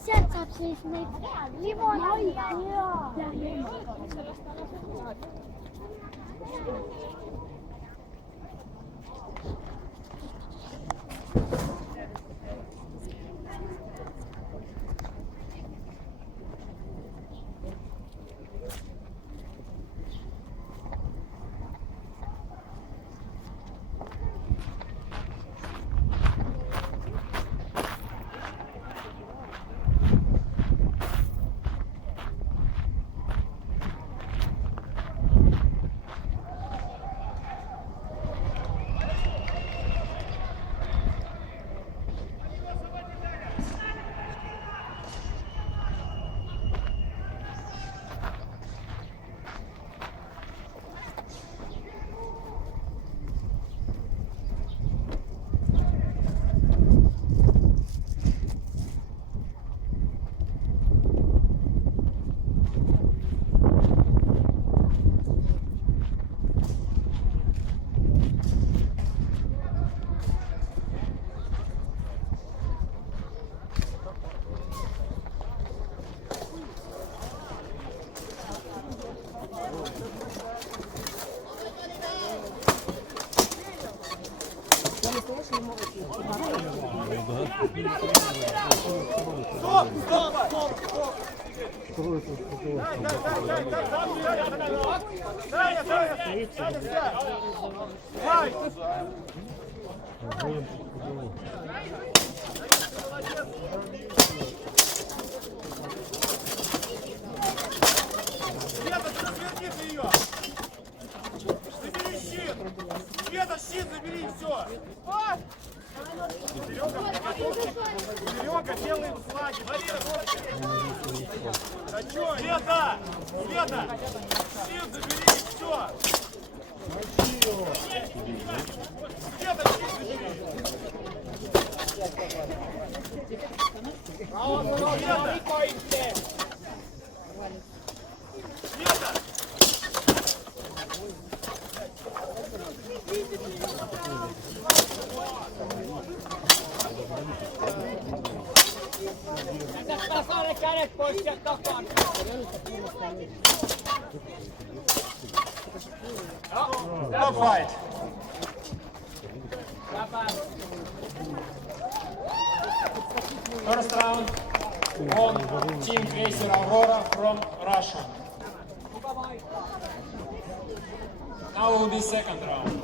Serca przyjśmy. Limona i Света, щит забери, все. Серега, делаем флаги. Света! Света! Щит забери, все. Света, щит забери. Света! Takaa kädet pois sieltä takaa. No fight. First round on Team Gracer Aurora from Russia. Now will be second round.